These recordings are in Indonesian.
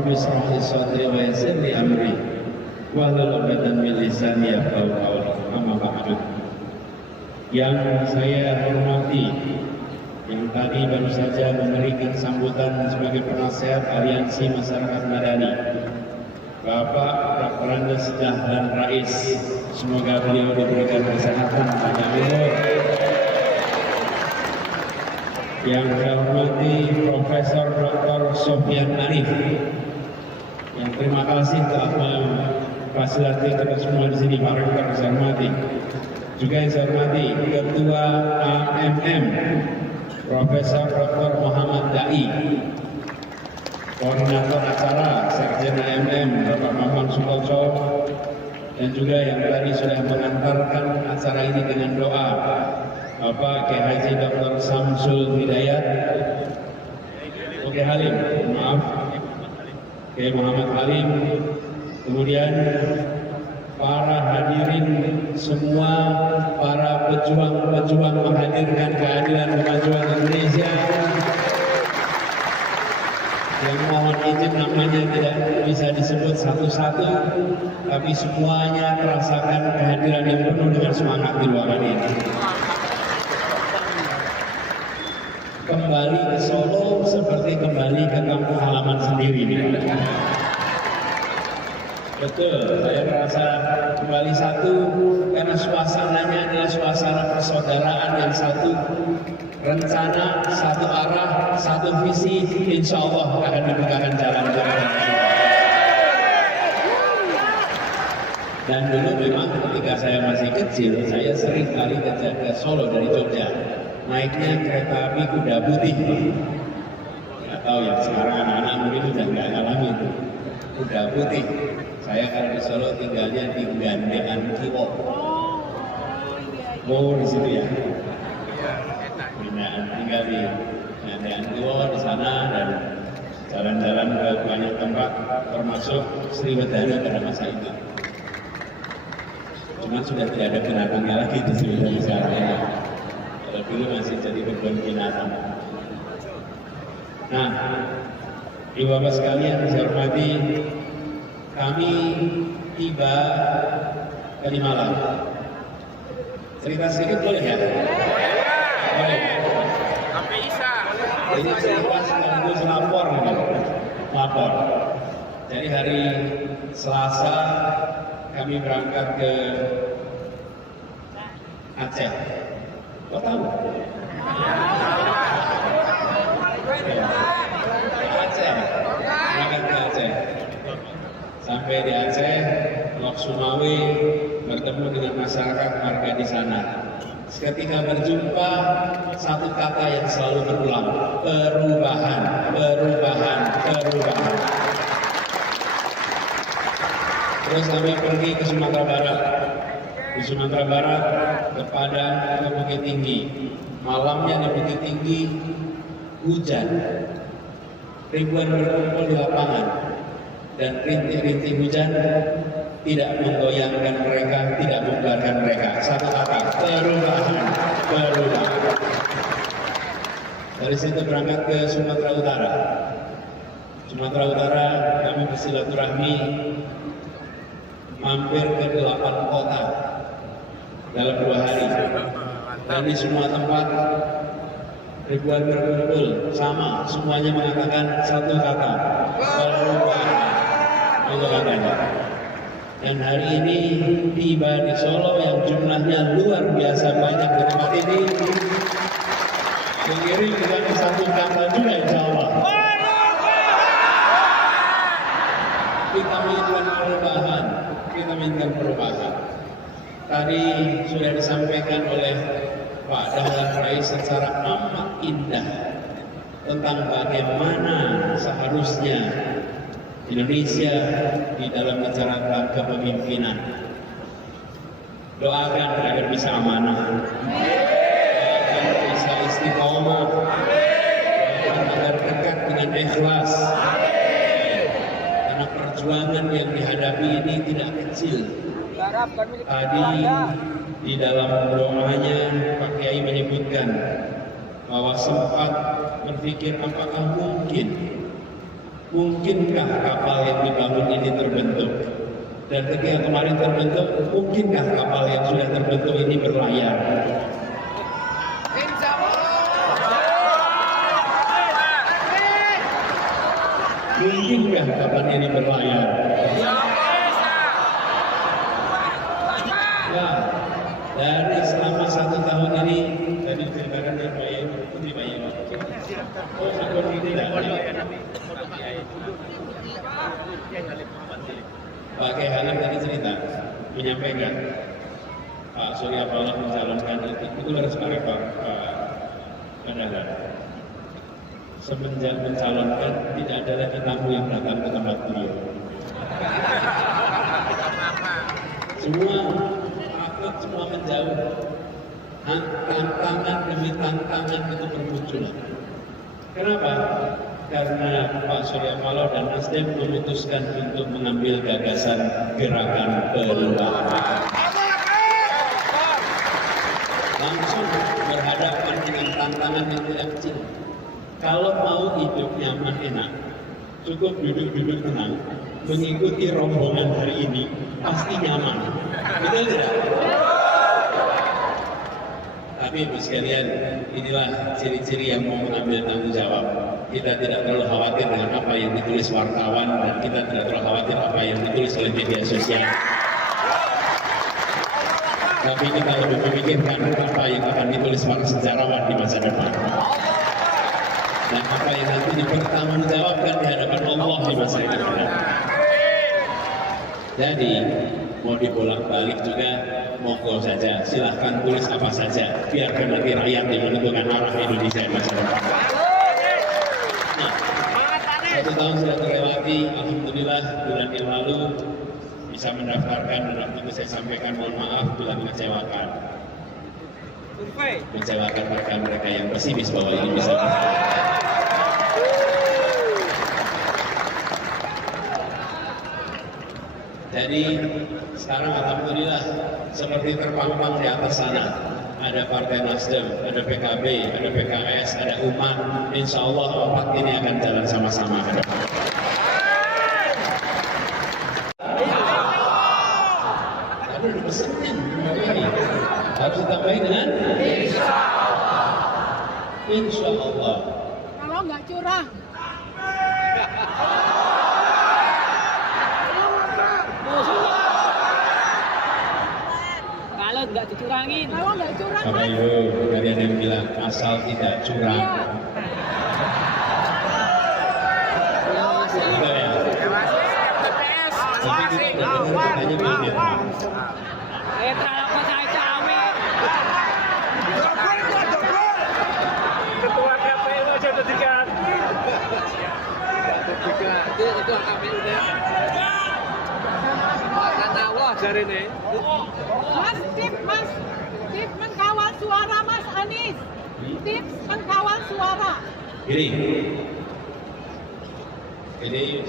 Rabbi shrah li sadri wa yassir li amri wahlul 'uqdatam min lisani yafqahu qawli. Amma ba'du. Yang saya hormati, yang tadi baru saja memberikan sambutan sebagai penasehat Aliansi Masyarakat Madani, Bapak Dr. Andes Dahlan Rais, semoga beliau diberikan kesehatan panjang umur. Yang saya hormati Profesor Dr. Sofyan Arif, yang terima kasih telah memfasilitasi kita semua di sini. Pak Rektor saya hormati. Juga yang saya hormati Ketua AMM Profesor Dr. Muhammad Dai, Koordinator acara Sekjen AMM Bapak Mamang Sukoco, dan juga yang tadi sudah mengantarkan acara ini dengan doa Bapak Kiai Haji Dr. Samsul Hidayat, Oke Halim, maaf, Kiai Muhammad Halim, kemudian para hadirin semua, para pejuang-pejuang menghadirkan keadilan kemajuan Indonesia, yang mohon izin namanya tidak bisa disebut satu-satu, tapi semuanya merasakan kehadiran yang penuh dengan semangat di ruangan ini. Kembali ke Solo seperti kembali ke kampung halaman sendiri. Betul, saya merasa kembali satu karena suasananya adalah suasana persaudaraan yang satu, rencana, satu arah, satu visi, insya Allah akan dibukakan jalan-jalan. Dan dulu memang ketika saya masih kecil, saya sering kali ke Solo dari Jogja, naiknya kereta api kuda putih. Nggak tahu ya, sekarang anak-anak mungkin sudah nggak ngalamin kuda putih. Saya kalau di Solo tinggalnya di Gandean Kiwo. Oh, di situ ya. Tinggal di Gandean Kiwo di sana, dan jalan-jalan ke banyak tempat termasuk Sriwedari pada masa itu. Cuma sudah tidak ada binatangnya lagi di Sriwedari sekarang ya. Kalau dulu masih jadi kebun binatang. Nah, Bapak sekalian saya hormati, kami tiba ke Malang. Cerita sedikit boleh ya? Boleh. Sampai Isa. Ini cerita sekaligus lapor. Jadi hari Selasa kami berangkat ke Aceh. Kau tahu? Aceh. Berangkat ke Aceh. Sampai di Aceh, Lok Sumawe, bertemu dengan masyarakat warga di sana. Seketika berjumpa, satu kata yang selalu berulang, perubahan, perubahan, perubahan. Terus kami pergi ke Sumatera Barat. Di Sumatera Barat, ke Padang, ke Bukit Tinggi. Malamnya di Bukit Tinggi, hujan. Ribuan berkumpul di lapangan. Dan rintik-rintik hujan tidak menggoyangkan mereka, tidak membubarkan mereka. Satu kata, perubahan, perubahan. Dari situ berangkat ke Sumatera Utara. Sumatera Utara kami bersilaturahmi, mampir ke 8 kota dalam 2 hari. Dan di semua tempat ribuan berkumpul, sama, semuanya mengatakan satu kata, perubahan. Dan hari ini tiba di Solo yang jumlahnya luar biasa banyak di tempat ini, mengirim dengan satu kata juga insya Allah. Kita menginginkan perubahan, kita menginginkan perubahan. Tadi sudah disampaikan oleh Pak Dahlan Rais secara amat indah tentang bagaimana seharusnya Indonesia di dalam menjalankan kepemimpinan. Doakan agar bisa amanah, agar bisa istiqomah, agar dekat dengan ikhlas. Karena perjuangan yang dihadapi ini tidak kecil. Tadi di dalam doanya Pak Kiai menyebutkan bahwa sempat berpikir apakah mungkin Mungkinkah kapal yang dibangun ini terbentuk? Dan ketika kemarin terbentuk, mungkinkah kapal yang sudah terbentuk ini berlayar? Mungkinkah kapal ini berlayar? Ya, dari selama 1 tahun ini, tadi ceritakan ya Pak Yai, Putri Pak Yai. Oh, seperti tidak. Pak Kiai Halim tadi cerita, menyampaikan Pak Surya Paloh mencalonkan itu harus pakai Pak Dahlan. Semenjak mencalonkan tidak ada lagi tamu yang datang ke tempat beliau. Semua takut, semua menjauh. Tantangan demi tantangan itu bermunculan. Kenapa? Karena Pak Surya Paloh dan Nasdem memutuskan untuk mengambil gagasan gerakan perubahan. Langsung berhadapan dengan tantangan yang tidak kecil. Kalau mau hidup nyaman enak, cukup duduk-duduk tenang, mengikuti rombongan hari ini, pasti nyaman. Betul tidak? Tapi Ibu sekalian, inilah ciri-ciri yang mau mengambil tanggung jawab. Kita tidak terlalu khawatir dengan apa yang ditulis wartawan, dan kita tidak terlalu khawatir apa yang ditulis oleh media sosial. Tapi kita lebih memikirkan apa yang akan ditulis para sejarawan di masa depan. Dan apa yang nanti dipertanggungjawabkan di hadapan Allah di masa depan. Jadi, mau dibolak-balik juga, monggo saja, silahkan tulis apa saja, biarkan nanti rakyat yang menentukan arah Indonesia di masa depan. Nah, 1 tahun sudah terlewati, alhamdulillah bulan yang lalu bisa mendaftarkan, dan waktu itu saya sampaikan mohon maaf bila mengecewakan mereka yang pesimis bahwa ini bisa. Jadi sekarang alhamdulillah seperti terpampang di atas sana, ada Partai Nasdem, ada PKB, ada PKS, ada UMAN. Insya Allah 4 ini akan jalan sama-sama ke depan. Ada dipesenin, harus ditambahin dengan Insya Allah. Kalau nggak curang. Kalau nggak dicurangin. Kalau nggak curang, Bapak Mas. Ibu, tadi ada yang bilang asal tidak curang. Iya. Enggak ya? Tapi kita udah dengar katanya begitu. Kalau pas saya cawe. Ketua KPU aja udah diganti. Itu KPU deh. Akan awah dari ini. Mas, tip mengkawal suara Mas Anies. Tips mengkawal suara. Ini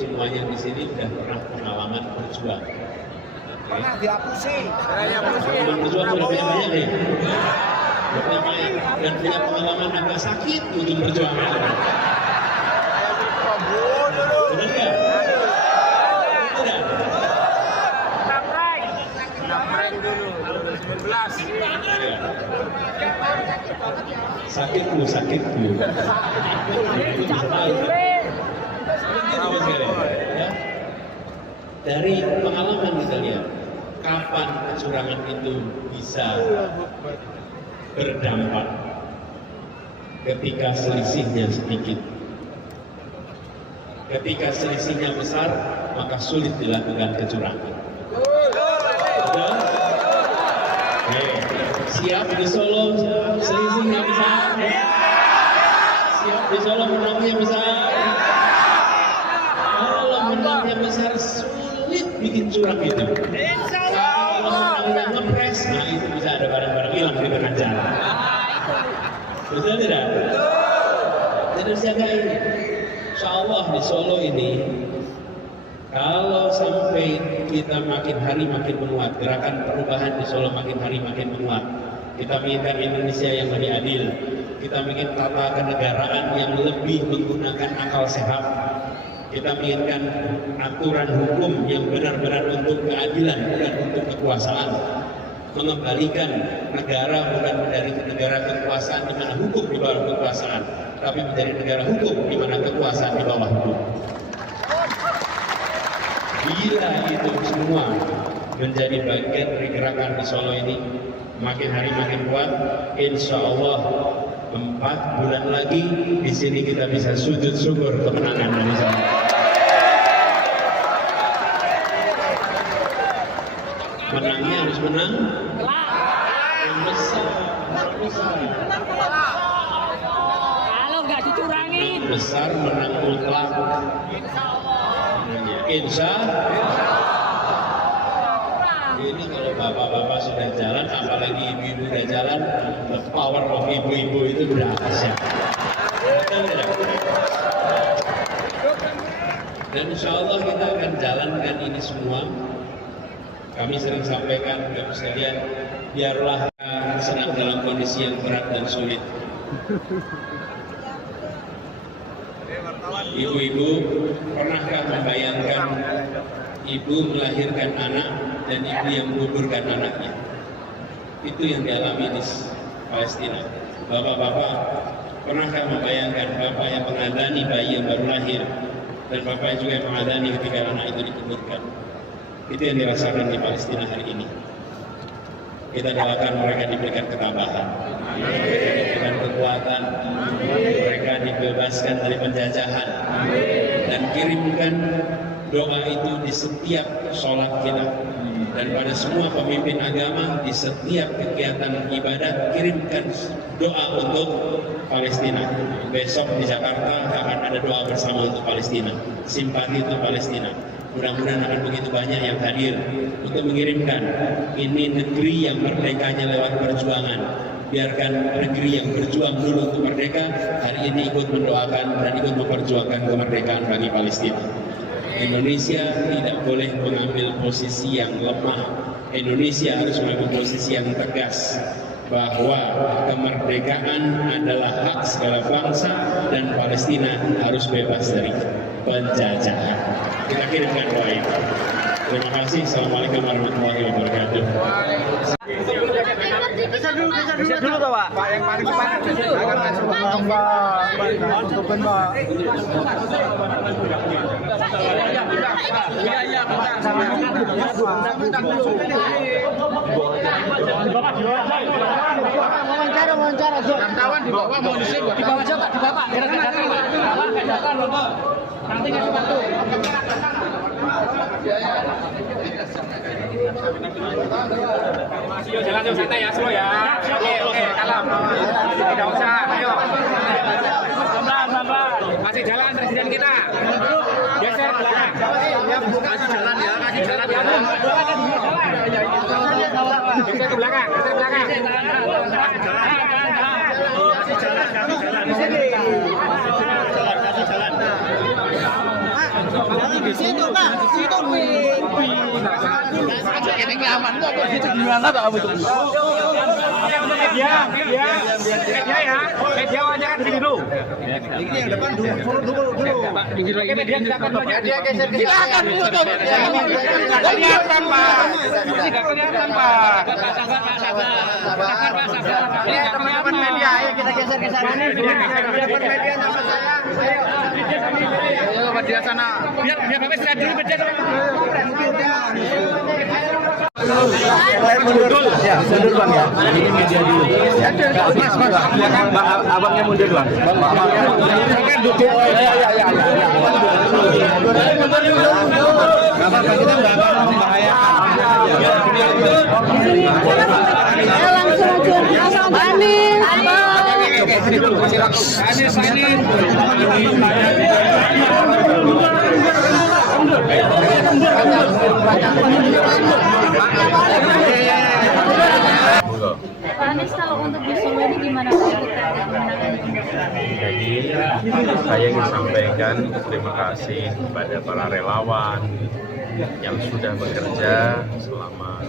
semuanya di sini sudah pernah pengalaman berjuang. Pernah dihapusi. Berjuang sudah banyak nih. Dan punya pengalaman agak sakit untuk berjuang. Benar nggak? Tidak. Naprank dulu 2019. Sakitku. Ya. Dari pengalaman kita lihat, kapan kecurangan itu bisa berdampak? Ketika selisihnya sedikit. Ketika selisihnya besar, maka sulit dilakukan kecurangan. Betul? Siap di Solo, selisihnya besar. Siap di Solo, menangnya besar. Kalau menangnya besar, sulit bikin curang itu. Kalau menangnya ngepres, nah itu bisa ada barang-barang hilang di tengah jalan. Betul tidak? Jadi jagain. Insya Allah di Solo ini, kalau sampai kita makin hari makin menguat, gerakan perubahan di Solo makin hari makin menguat, kita menginginkan Indonesia yang lebih adil, kita ingin tata kenegaraan yang lebih menggunakan akal sehat, Kita menginginkan aturan hukum yang benar-benar untuk keadilan, bukan untuk kekuasaan. Mengembalikan negara bukan menjadi negara kekuasaan di mana hukum di bawah kekuasaan, tapi menjadi negara hukum di mana kekuasaan di bawah hukum. Bila itu semua menjadi bagian dari gerakan di Solo ini, makin hari makin kuat, insya Allah 4 bulan lagi di sini kita bisa sujud syukur kemenangan Indonesia. Menangnya harus menang yang besar. Kalau nggak dicurangin. Besar menang mutlak. Insya ini kalau bapak-bapak sudah jalan, apalagi ibu-ibu sudah jalan, the power of ibu-ibu itu sudah dahsyat. Dan insya Allah kita akan jalankan ini semua. Kami sering sampaikan kepada sekalian, biarlah sedang dalam kondisi yang berat dan sulit. Ibu-ibu, pernahkah membayangkan ibu melahirkan anak dan ibu yang menguburkan anaknya? Itu yang dialami di Palestina. Bapak-bapak, pernahkah membayangkan bapak yang mengadani bayi yang baru lahir dan bapak juga yang mengadani ketika anak itu dikuburkan? Itu yang dirasakan di Palestina hari ini. Kita doakan mereka diberikan ketabahan, diberikan kekuatan, mereka dibebaskan dari penjajahan, dan kirimkan doa itu di setiap sholat kita. Dan pada semua pemimpin agama, di setiap kegiatan ibadat, kirimkan doa untuk Palestina. Besok di Jakarta akan ada doa bersama untuk Palestina, simpati untuk Palestina. Mudah-mudahan akan begitu banyak yang hadir untuk mengirimkan ini negeri yang merdekanya lewat perjuangan. Biarkan negeri yang berjuang dulu untuk merdeka hari ini ikut mendoakan dan ikut memperjuangkan kemerdekaan bagi Palestina. Indonesia tidak boleh mengambil posisi yang lemah. Indonesia harus mengambil posisi yang tegas bahwa kemerdekaan adalah hak segala bangsa dan Palestina harus bebas dari penjajahan. Kita kirimkan doa itu. Terima kasih. Assalamualaikum warahmatullahi wabarakatuh. Bisa dulu Pak. Pak yang paling depan. Jangan masuk Pak. Tutupin Pak. Iya, wawancara. Kawan di bawah mau di bawah aja Pak, di bawah. Nanti kasih waktu. Yuk jalan yuk santai ya semua ya. Oke, kalem. Tidak usah, ayo. Pelan-pelan. Masih jalan presiden kita. Geser belakang. Masih jalan ya, masih jalan ya. Geser ke belakang, geser ke belakang. Masih jalan. Kami jalan di sini. Kasih jalan. Jangan di situ Pak, di situ ini aman kok gitu gimana Pak kamu itu? Media ya wawancara di sini dulu. Ini yang depan dulu. Pak, di sini lagi Media silakan geser. Silakan dulu. Kelihatan Pak. Tidak kelihatan Pak. Teman-teman media, ayo kita geser ke sana. Teman media sama saya. Ayo Pak di sana. Biar Bapak istirahat dulu media. Mundur ya, mundur Bang ya. Ini media dulu. Ya, Mas. Abangnya mundur Bang. Kan duduk. Ya. Apa kita enggak membahayakan. Langsung aja. Pak Anies, kalau untuk di Solo ini gimana Pak? Jadi saya ingin sampaikan terima kasih kepada para relawan, yang sudah bekerja selama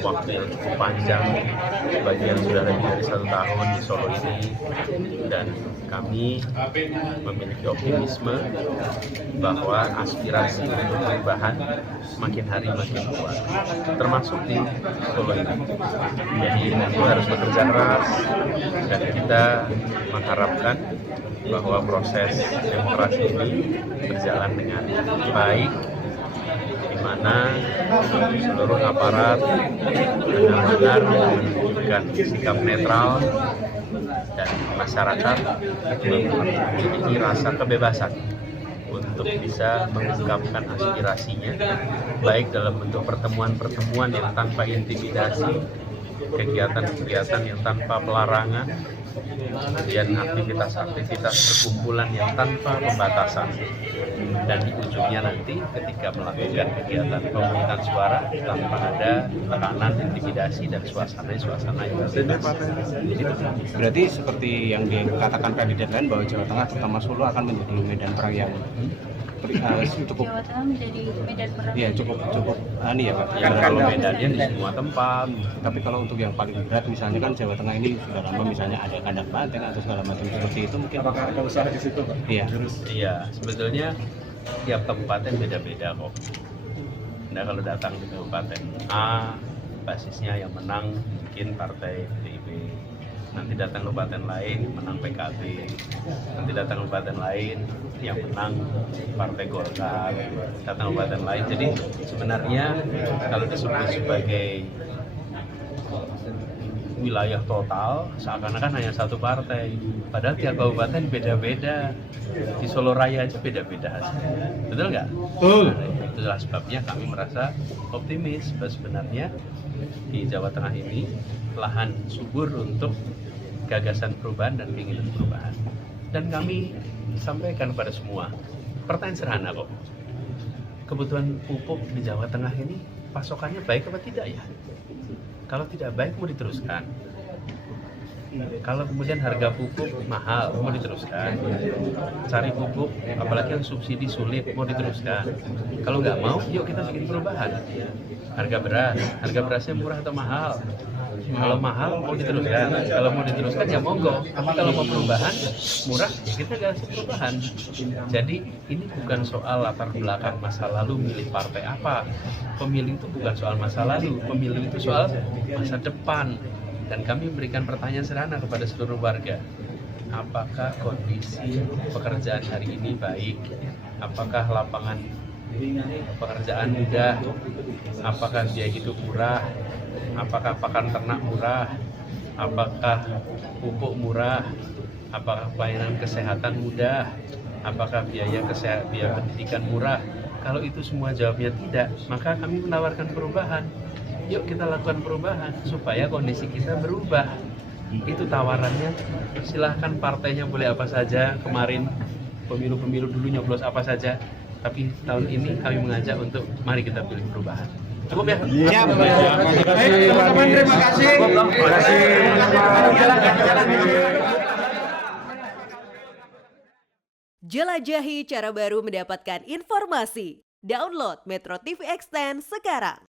waktu yang cukup panjang, sebagian sudah lebih dari 1 tahun di Solo ini, dan kami memiliki optimisme bahwa aspirasi untuk perubahan makin hari makin kuat, termasuk di Solo ini. Jadi itu harus bekerja keras, dan kita mengharapkan bahwa proses demokrasi ini berjalan dengan baik, di mana seluruh aparat benar-benar menunjukkan sikap netral dan masyarakat memiliki rasa kebebasan untuk bisa mengungkapkan aspirasinya, baik dalam bentuk pertemuan-pertemuan yang tanpa intimidasi, kegiatan-kegiatan yang tanpa pelarangan, kemudian aktivitas-aktivitas perkumpulan yang tanpa pembatasan, dan di ujungnya nanti ketika melakukan kegiatan pemungutan suara tanpa ada tekanan, intimidasi, dan suasana yang bebas. Berarti seperti yang dikatakan kandidat lain bahwa Jawa Tengah terutama Solo akan menjadi medan perang yang cukup, Jawa Tengah menjadi medan perang. ya cukup ya Pak. Ya, kalau medannya di semua tempat. Tapi kalau untuk yang paling berat misalnya kan Jawa Tengah ini sudah lama misalnya ada kandang banteng atau segala macam seperti itu, mungkin apakah ada usaha di situ Pak? Iya, sebetulnya tiap kabupaten beda-beda kok. Nah, kalau datang di kabupaten A, basisnya yang menang mungkin partai PDIP. Nanti datang kabupaten lain menang PKB. Nanti datang kabupaten lain yang menang partai Golkar. Datang kabupaten lain. Jadi sebenarnya kalau disebut sebagai wilayah total seakan-akan hanya satu partai, padahal tiap kabupaten beda-beda. Di Solo Raya aja beda-beda hasilnya, betul nggak? Nah, itulah sebabnya kami merasa optimis bahwa sebenarnya di Jawa Tengah ini lahan subur untuk gagasan perubahan dan keinginan perubahan. Dan kami sampaikan pada semua, pertanyaan sederhana kok, kebutuhan pupuk di Jawa Tengah ini pasokannya baik apa tidak ya? Kalau tidak baik mau diteruskan. Kalau kemudian harga pupuk mahal mau diteruskan. Cari pupuk apalagi yang subsidi sulit mau diteruskan. Kalau nggak mau, yuk kita bikin perubahan. Harga berasnya murah atau mahal? Kalau mahal mau diteruskan. Kalau mau diteruskan ya monggo. Tapi kalau mau perubahan murah ya kita kasih perubahan. Jadi ini bukan soal latar belakang masa lalu milih partai apa. Pemilih itu bukan soal masa lalu, pemilih itu soal masa depan. Dan kami memberikan pertanyaan sederhana kepada seluruh warga. Apakah kondisi pekerjaan hari ini baik? Apakah lapangan pekerjaan mudah? Apakah biaya hidup murah? Apakah pakan ternak murah? Apakah pupuk murah? Apakah pelayanan kesehatan mudah? Apakah biaya pendidikan murah? Kalau itu semua jawabnya tidak, maka kami menawarkan perubahan. Yuk kita lakukan perubahan supaya kondisi kita berubah. Itu tawarannya. Silahkan partainya boleh apa saja. Kemarin pemilu-pemilu dulu nyoblos apa saja. Tapi tahun ini kami mengajak untuk mari kita pilih perubahan. Cukup ya? Iya, teman-teman, terima kasih. Jelajahi cara baru mendapatkan informasi. Download Metro TV Extend sekarang.